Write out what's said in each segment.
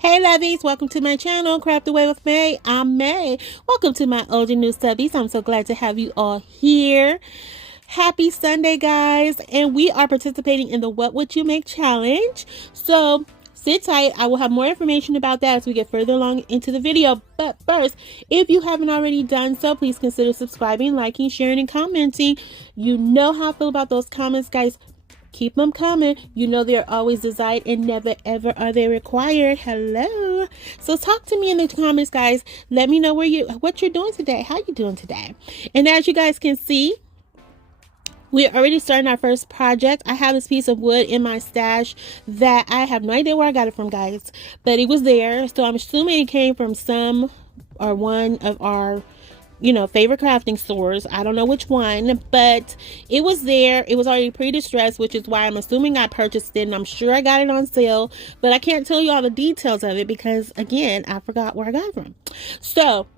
Hey lovies, welcome to my channel, Craft Away with May. I'm May. Welcome to my old and new subbies. I'm so glad to have you all here. Happy Sunday, guys. And we are participating in the What Would You Make challenge. So sit tight. I will have more information about that as we get further along into the video. But first, if you haven't already done so, please consider subscribing, liking, sharing, and commenting. You know how I feel about those comments, guys. Keep them coming. You know they're always desired and never ever are they required. Hello. So talk to me in the comments, guys. Let me know what you're doing today. How you doing today? And as you guys can see, we're already starting our first project. I have this piece of wood in my stash that I have no idea where I got it from, guys, but it was there. So I'm assuming it came from some or one of our favorite crafting stores. I don't know which one, but it was there. It was already pre-distressed, which is why I'm assuming I purchased it, and I'm sure I got it on sale, but I can't tell you all the details of it because, again, I forgot where I got it from. So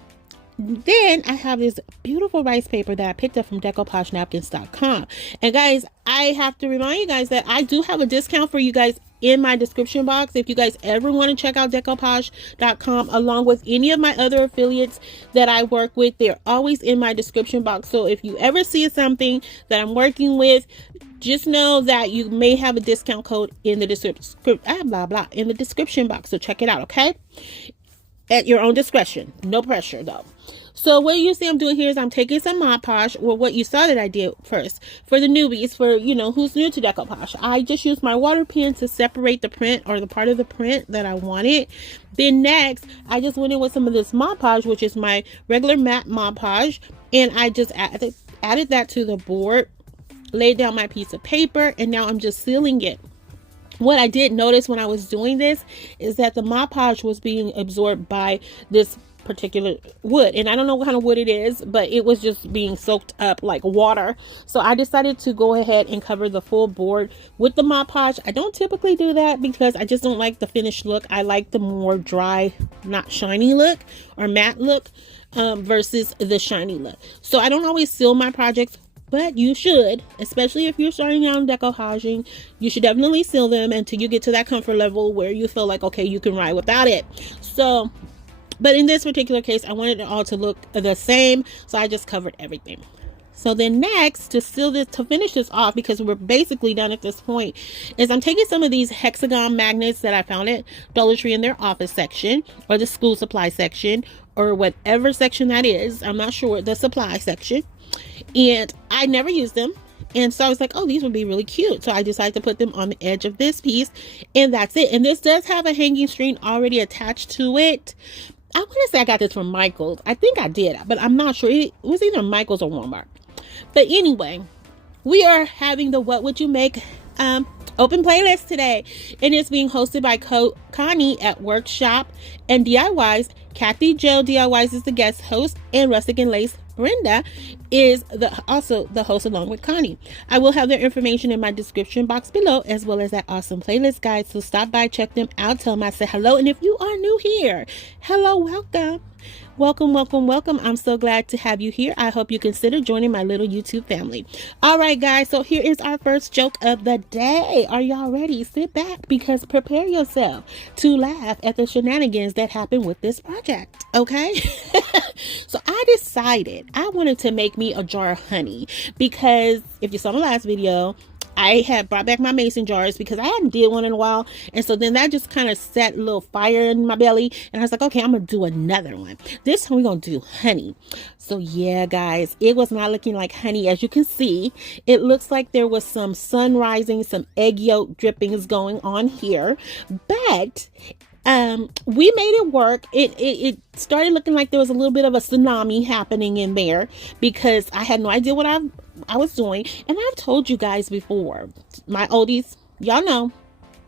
then I have this beautiful rice paper that I picked up from DecoupageNapkins.com. And guys, I have to remind you guys that I do have a discount for you guys in my description box. If you guys ever want to check out Decoupage.com along with any of my other affiliates that I work with, they're always in my description box. So if you ever see something that I'm working with, just know that you may have a discount code in the description box. So check it out, okay? At your own discretion. No pressure though. So what you see I'm doing here is I'm taking some Mod Podge, or what you saw that I did first. For the newbies, for who's new to Decoupage, I just used my water pen to separate the print, or the part of the print that I wanted. Then next, I just went in with some of this Mod Podge, which is my regular matte Mod Podge, and I just added that to the board, laid down my piece of paper, and now I'm just sealing it. What I did notice when I was doing this is that the Mod Podge was being absorbed by this particular wood, and I don't know what kind of wood it is, but it was just being soaked up like water. So I decided to go ahead and cover the full board with the Mod Podge. I don't typically do that because I just don't like the finished look. I like the more dry, not shiny look or matte look versus the shiny look. So I don't always seal my projects, but you should, especially if you're starting out in decoupaging. You should definitely seal them until you get to that comfort level where you feel like, okay, you can ride without it. So, but in this particular case, I wanted it all to look the same, so I just covered everything. So then next, to finish this off, because we're basically done at this point, is I'm taking some of these hexagon magnets that I found at Dollar Tree in their office section, or the school supply section, or whatever section that is. I'm not sure, the supply section. And I never used them, and so I was like, oh, these would be really cute. So I decided to put them on the edge of this piece, and that's it. And this does have a hanging string already attached to it. I want to say I got this from Michael's. I think I did, but I'm not sure. It was either Michael's or Walmart. But anyway, we are having the What Would You Make open playlist today, and it's being hosted by Connie at Workshop and DIYs. Kathy Joe DIYs is the guest host, and Rustic and Lace Brenda is also the host along with Connie. I will have their information in my description box below, as well as that awesome playlist guide. So stop by, check them out, tell them I said hello. And if you are new here, hello, welcome. Welcome, welcome, welcome. I'm so glad to have you here. I hope you consider joining my little YouTube family. All right, guys, so here is our first joke of the day. Are y'all ready? Sit back, because prepare yourself to laugh at the shenanigans that happen with this project, okay? So I decided I wanted to make me a jar of honey, because if you saw the last video, I had brought back my mason jars because I hadn't did one in a while. And so then that just kind of set a little fire in my belly. And I was like, okay, I'm going to do another one. This time we're going to do honey. So yeah, guys, it was not looking like honey. As you can see, it looks like there was some sun rising, some egg yolk drippings going on here. But we made it work. It started looking like there was a little bit of a tsunami happening in there because I had no idea what I was doing. And I've told you guys before, my oldies, y'all know,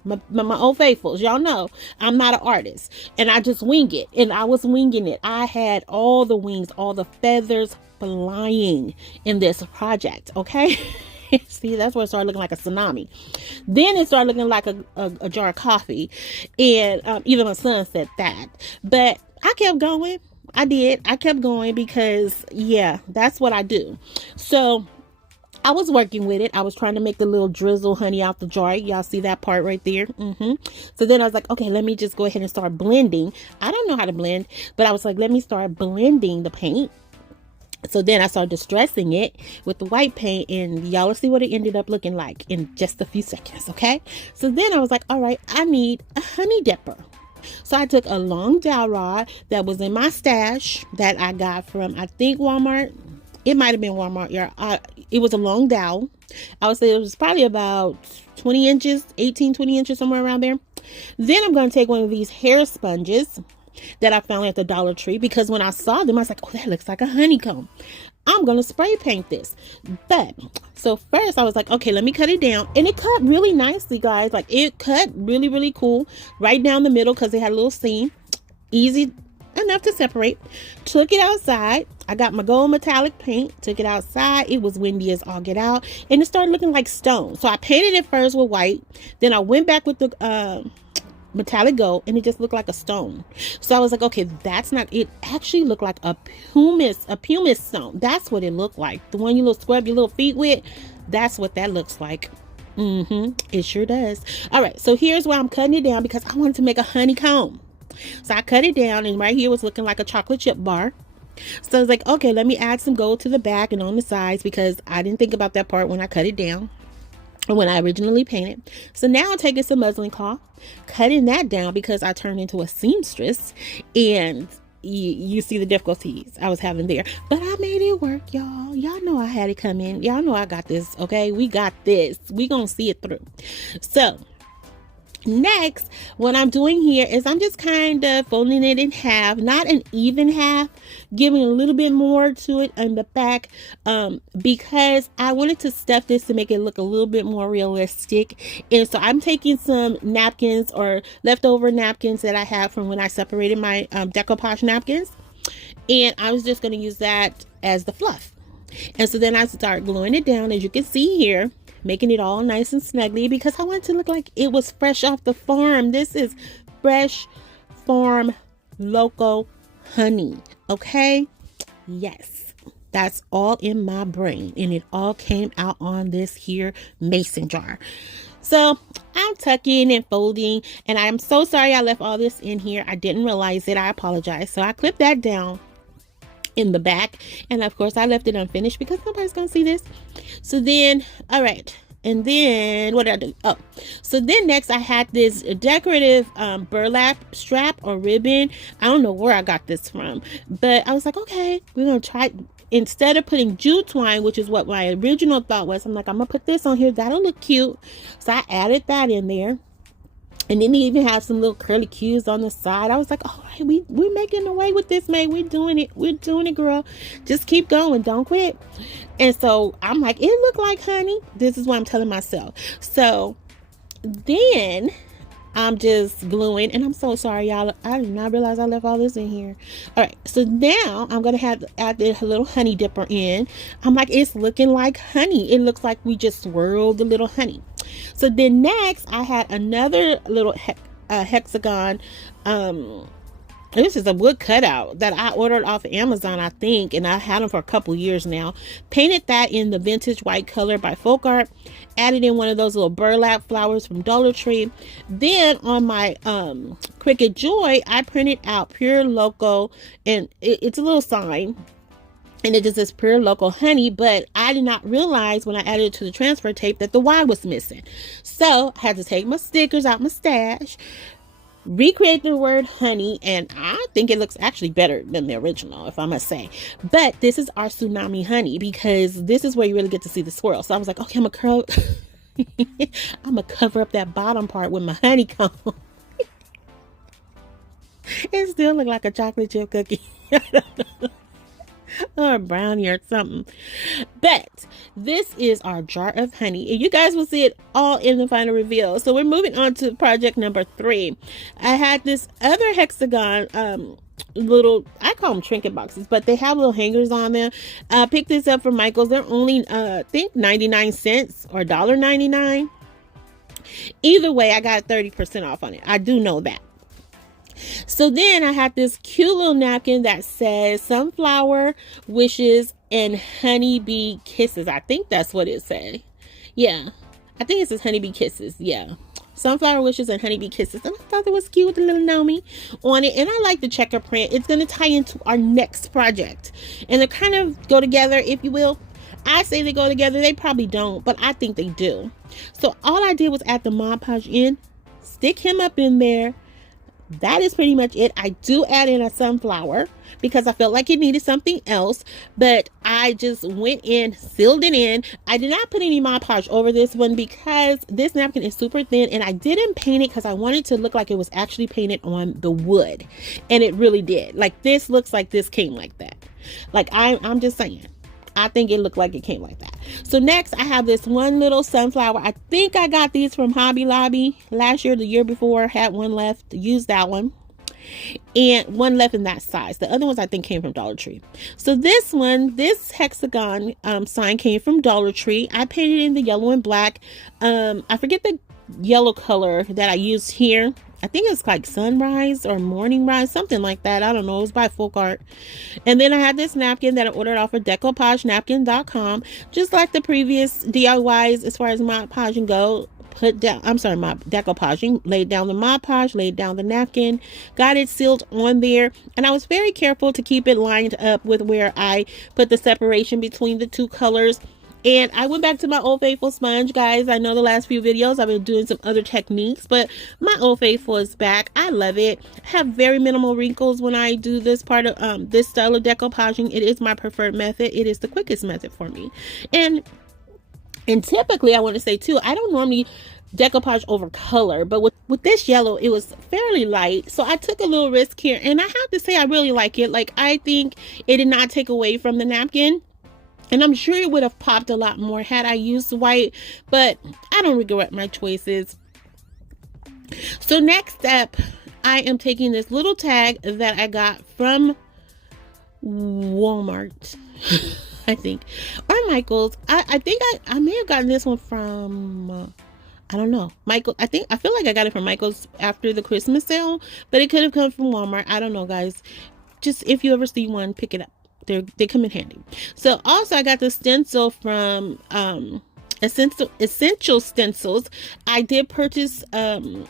my old faithfuls, y'all know I'm not an artist, and I just wing it. And I was winging it. I had all the wings, all the feathers flying in this project, okay? See, that's where it started looking like a tsunami. Then it started looking like a jar of coffee, and even my son said that. But I kept going. I kept going because, yeah, that's what I do. So I was working with it. I was trying to make the little drizzle honey out the jar. Y'all see that part right there? So then I was like, okay, let me just go ahead and start blending. I don't know how to blend, but I was like, let me start blending the paint. So then I started distressing it with the white paint, and y'all will see what it ended up looking like in just a few seconds, okay? So then I was like, all right, I need a honey dipper. So I took a long dowel rod that was in my stash that I got from, I think, Walmart. It might have been Walmart. Yeah, it was a long dowel. I would say it was probably about 20 inches, 18, 20 inches, somewhere around there. Then I'm going to take one of these hair sponges that I found at the Dollar Tree, because when I saw them, I was like, oh, that looks like a honeycomb. I'm going to spray paint this. But so first I was like, okay, let me cut it down. And it cut really nicely, guys. Like, it cut really, really cool right down the middle, because it had a little seam. Easy enough to separate. Took it outside. I got my gold metallic paint, took it outside. It was windy as all get out, and it started looking like stone. So I painted it first with white, then I went back with the metallic gold, and it just looked like a stone. So I was like, okay, that's not it. Actually looked like a pumice stone. That's what it looked like. The one you little scrub your little feet with. That's what that looks like. It sure does. All right, so here's where I'm cutting it down, because I wanted to make a honeycomb. So I cut it down, and right here was looking like a chocolate chip bar. So I was like, okay, let me add some gold to the back and on the sides, because I didn't think about that part when I cut it down, or when I originally painted. So now I'm taking some muslin cloth, cutting that down, because I turned into a seamstress, and you see the difficulties I was having there. But I made it work, y'all. Y'all know I had it come in. Y'all know I got this, okay? We got this. We gonna see it through. So next, what I'm doing here is I'm just kind of folding it in half, not an even half, giving a little bit more to it on the back, because I wanted to stuff this to make it look a little bit more realistic. And so I'm taking some napkins, or leftover napkins that I have from when I separated my decoupage napkins, and I was just going to use that as the fluff. And so then I start gluing it down, as you can see here, making it all nice and snuggly, because I want it to look like it was fresh off the farm. This is fresh farm local honey, okay? Yes, that's all in my brain, and it all came out on this here mason jar. So I'm tucking and folding, and I'm so sorry I left all this in here. I didn't realize it. I apologize. So I clipped that down in the back, and of course I left it unfinished because nobody's gonna see this. So then, all right, and then what did I do? Oh, so then next I had this decorative burlap strap or ribbon. I don't know where I got this from, but I was like, okay, we're gonna try, instead of putting jute twine, which is what my original thought was, I'm like, I'm gonna put this on here, that'll look cute. So I added that in there. And then they even have some little curly cues on the side. I was like, all right, we're making away with this, May. We're doing it, girl. Just keep going. Don't quit. And so I'm like, it looked like honey. This is what I'm telling myself. So then I'm just gluing, and I'm so sorry, y'all. I did not realize I left all this in here. All right, so now I'm gonna have to add this little honey dipper in. I'm like, it's looking like honey. It looks like we just swirled the little honey. So then next I had another little hexagon. This is a wood cutout that I ordered off of Amazon, I think, and I had them for a couple years now. Painted that in the vintage white color by Folk Art. Added in one of those little burlap flowers from Dollar Tree. Then on my Cricut Joy, I printed out Pure Local, and it's a little sign, and it just says Pure Local Honey, but I did not realize when I added it to the transfer tape that the Y was missing. So I had to take my stickers out my stash, recreate the word honey, and I think it looks actually better than the original, if I must say. But this is our tsunami honey, because this is where you really get to see the swirl. So I was like, okay, I'm gonna cover up that bottom part with my honeycomb. It still look like a chocolate chip cookie. Or a brownie or something. But this is our jar of honey, and you guys will see it all in the final reveal. So we're moving on to project number 3. I had this other hexagon little, I call them trinket boxes, but they have little hangers on them. I picked this up from Michael's. They're only I think 99 cents or $1.99. Either way, I got 30% off on it. I do know that. So then I had this cute little napkin that says sunflower wishes and Honeybee Kisses. I think that's what it said. Yeah, I think it says Honeybee Kisses. Yeah. Sunflower Wishes and Honeybee Kisses. And I thought it was cute with the little Nomi on it. And I like the checker print. It's going to tie into our next project. And they kind of go together, if you will. I say they go together. They probably don't, but I think they do. So all I did was add the Mod Podge in, stick him up in there. That is pretty much it. I do add in a sunflower because I felt like it needed something else, but I just went in, sealed it in. I did not put any Mod Podge over this one because this napkin is super thin, and I didn't paint it because I wanted it to look like it was actually painted on the wood, and it really did. Like, this looks like this came like that. Like, I'm just saying. I think it looked like it came like that. So next I have this one little sunflower. I think I got these from Hobby Lobby last year, the year before. Had one left, used that one, and one left in that size. The other ones I think came from Dollar Tree. So this one, this hexagon sign came from Dollar Tree. I painted in the yellow and black. I forget the yellow color that I used here. I think it's like sunrise or morning rise, something like that. I don't know. It was by Folk Art. And then I had this napkin that I ordered off of decoupagenapkin.com. Just like the previous DIYs as far as Mod Podging go. My decoupaging, laid down the Mod Podge, laid down the napkin, got it sealed on there. And I was very careful to keep it lined up with where I put the separation between the two colors. And I went back to my Old Faithful sponge, guys. I know the last few videos I've been doing some other techniques, but my Old Faithful is back. I love it. I have very minimal wrinkles when I do this part of this style of decoupaging. It is my preferred method. It is the quickest method for me. And typically, I want to say too, I don't normally decoupage over color, but with this yellow, it was fairly light, so I took a little risk here, and I have to say I really like it. Like, I think it did not take away from the napkin. And I'm sure it would have popped a lot more had I used white, but I don't regret my choices. So next up, I am taking this little tag that I got from Walmart, I think, or Michael's. I think I may have gotten this one from, I don't know, Michael. I feel like I got it from Michael's after the Christmas sale, but it could have come from Walmart. I don't know, guys. Just if you ever see one, pick it up. They come in handy. So also I got the stencil from Essential Stencils. I did purchase some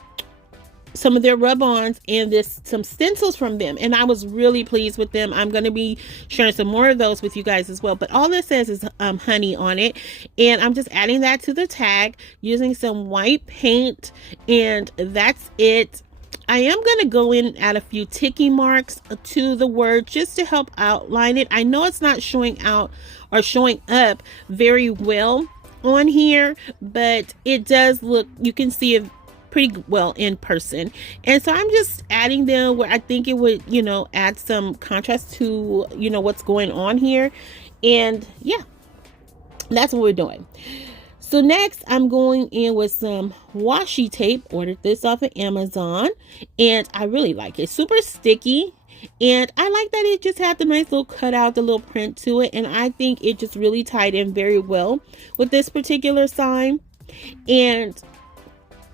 of their rub-ons and some stencils from them, and I was really pleased with them. I'm going to be sharing some more of those with you guys as well, but all this says is honey on it, and I'm just adding that to the tag using some white paint, and that's it. I am going to go in and add a few ticky marks to the word just to help outline it. I know it's not showing out or showing up very well on here, but it does look, you can see it pretty well in person. And so I'm just adding them where I think it would, add some contrast to, what's going on here. And yeah, that's what we're doing. So next, I'm going in with some washi tape. Ordered this off of Amazon, and I really like it. Super sticky, and I like that it just had the nice little cutout, the little print to it, and I think it just really tied in very well with this particular sign. And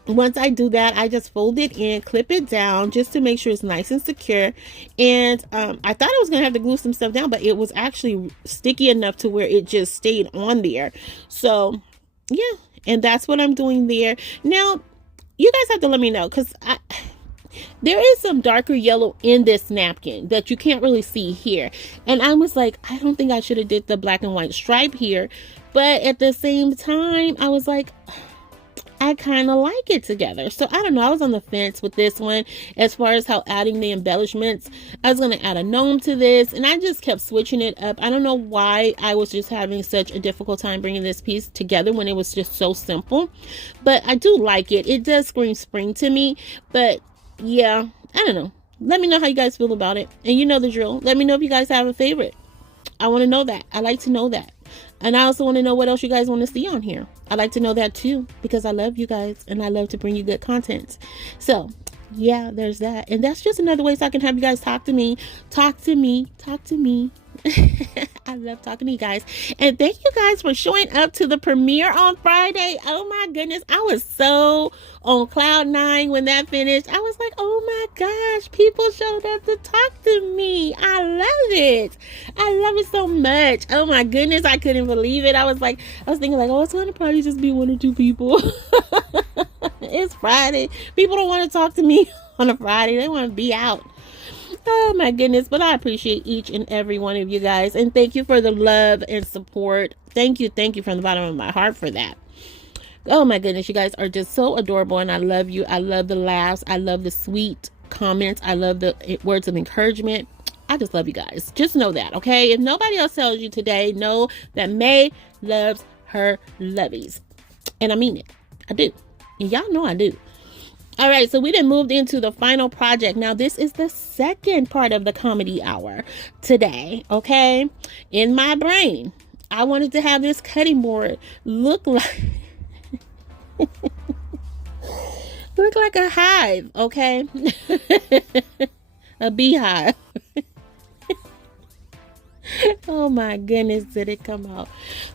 once I do that, I just fold it in, clip it down just to make sure it's nice and secure. And I thought I was gonna have to glue some stuff down, but it was actually sticky enough to where it just stayed on there. So yeah, and that's what I'm doing there. Now, you guys have to let me know, because there is some darker yellow in this napkin that you can't really see here. And I was like, I don't think I should have did the black and white stripe here. But at the same time, I was like, I kind of like it together. So I don't know, I was on the fence with this one as far as how adding the embellishments. I was going to add a gnome to this, and I just kept switching it up. I don't know why I was just having such a difficult time bringing this piece together when it was just so simple. But I do like it. It does scream spring to me. But yeah, I don't know. Let me know how you guys feel about it. And you know the drill. Let me know if you guys have a favorite. I want to know that. I like to know that. And I also want to know what else you guys want to see on here. I like to know that too, because I love you guys and I love to bring you good content. So Yeah, there's that. And that's just another way so I can have you guys talk to me. Talk to me. Talk to me. I love talking to you guys. And thank you guys for showing up to the premiere on Friday. Oh my goodness. I was so on cloud nine when that finished. I was like, oh my gosh, people showed up to talk to me. I love it. I love it so much. Oh my goodness. I couldn't believe it. I was thinking like, oh, it's going to probably just be one or two people. It's Friday. People don't want to talk to me on a Friday. They want to be out. Oh my goodness. But I appreciate each and every one of you guys. And thank you for the love and support. Thank you. Thank you from the bottom of my heart for that. Oh my goodness. You guys are just so adorable. And I love you. I love the laughs. I love the sweet comments. I love the words of encouragement. I just love you guys. Just know that. Okay. If nobody else tells you today, know that May loves her lovies. And I mean it. I do. And y'all know I do. All right, so we done moved into the final project. Now, this is the second part of the comedy hour today, okay? In my brain, I wanted to have this cutting board look like look like a hive, okay? A beehive. Oh my goodness, did it come out?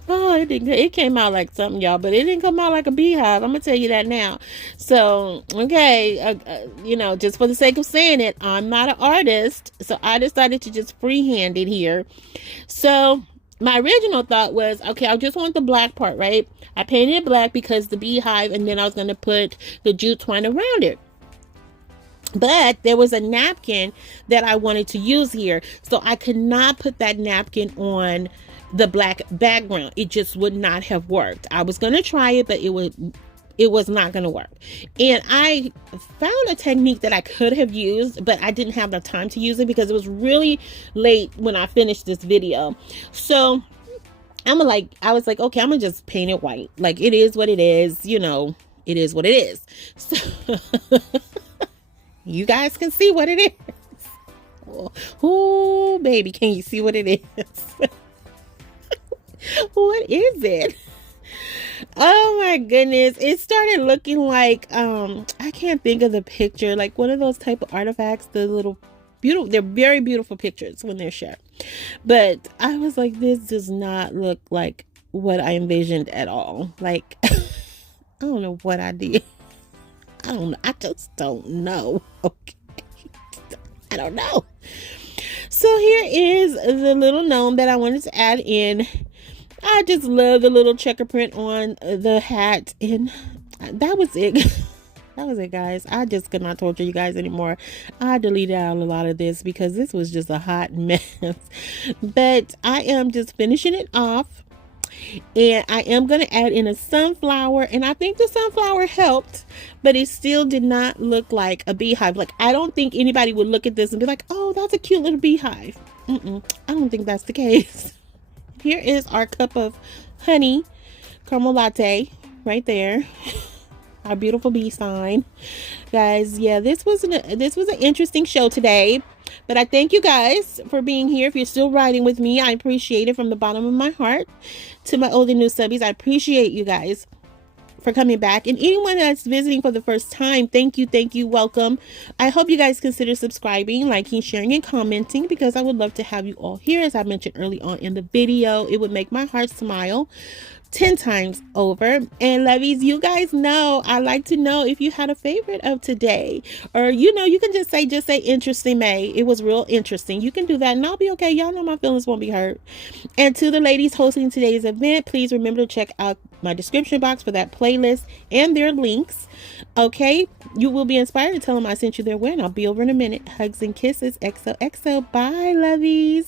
Oh, it came out like something, y'all, but it didn't come out like a beehive. I'm gonna tell you that now. So, okay, you know, just for the sake of saying it, I'm not an artist, so I decided to just freehand it here. So my original thought was, okay, I just want the black part, right? I painted it black because the beehive, and then I was gonna put the jute twine around it. But there was a napkin that I wanted to use here. So I could not put that napkin on the black background. It just would not have worked. I was going to try it, but it was not going to work. And I found a technique that I could have used, but I didn't have the time to use it because it was really late when I finished this video. So I was like, okay, I'm going to just paint it white. Like, it is what it is. You know, it is what it is. So you guys can see what it is. Oh, baby, can you see what it is? What is it? Oh my goodness. It started looking like, I can't think of the picture, like one of those type of artifacts, the little beautiful, they're very beautiful pictures when they're shared. But I was like, this does not look like what I envisioned at all. Like, I don't know what I did. I just don't know. Okay. I don't know. So here is the little gnome that I wanted to add in. I just love the little checker print on the hat. And that was it. That was it, guys. I just could not torture you guys anymore. I deleted out a lot of this because this was just a hot mess. But I am just finishing it off. And I am going to add in a sunflower, and I think the sunflower helped, but it still did not look like a beehive. Like, I don't think anybody would look at this and be like, oh, that's a cute little beehive. I don't think that's the case. Here is our cup of honey caramel latte right there. Our beautiful bee sign. Guys, yeah, this was an interesting show today. But I thank you guys for being here. If you're still riding with me, I appreciate it from the bottom of my heart. To my old and new subbies, I appreciate you guys for coming back. And anyone that's visiting for the first time, thank you, welcome. I hope you guys consider subscribing, liking, sharing, and commenting, because I would love to have you all here. As I mentioned early on in the video, it would make my heart smile 10 times over. And lovies, you guys know I like to know if you had a favorite of today, or you know, you can just say interesting May. It was real interesting. You can do that and I'll be okay. Y'all know my feelings won't be hurt. And to the ladies hosting today's event, please remember to check out my description box for that playlist and their links. Okay, you will be inspired to tell them I sent you their way, and I'll be over in a minute. Hugs and kisses. XOXO. Bye, lovies.